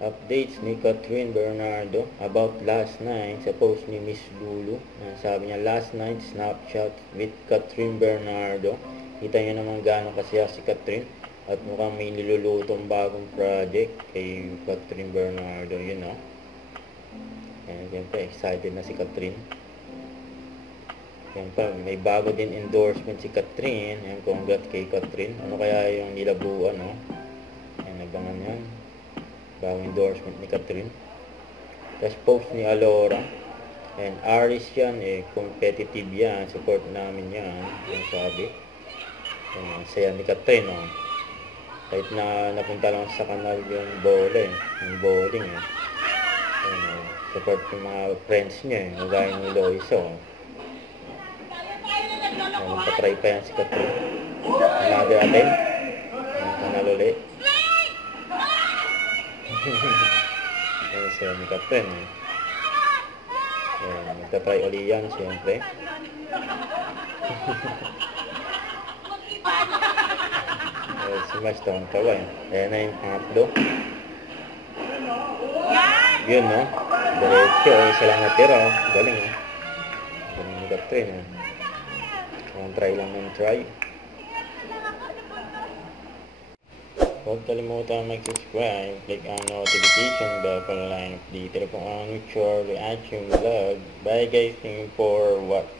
Updates ni Catherine Bernardo about last night sa post ni Miss Lulu. Sabi niya, last night Snapchat with Catherine Bernardo. Kita niyo naman gano'ng kasaya si Catherine. At mukhang may nilulutong bagong project kay Catherine Bernardo. Yun o. Ayan, siyempre, excited na si Catherine. Ayan pa, may bago din endorsement si Catherine. Ayan, congrats kay Catherine. Ano kaya yung nilabuan, no? Ayan, nabangan yan. Bagong endorsement ni Catherine. Tapos post ni Alora. And Aris yan, competitive yan. Support namin yan. Yung sabi. Ayan, saya ni Catherine, no? Kahit na napunta lang sa kanal yung bola, yung bowling, Ayan, support yung mga friends niya, Gaya ni Loiso. Magpa-try pa yan si Catherine. Another attempt. Kanal ulit. Ayan siya ni Catherine. Ayan, magta-try ulit yan, siyempre. Si Mas tawang tawa. Ayan na yung pangatlo. Yun, no? Diretso. Isa lang natira. Galing, Galing ni Catherine, try lang ng try. Huwag kalimutan mag-subscribe, click ang notification bell para line update kung ano your reaction vlog. Bye guys, thank you for watching.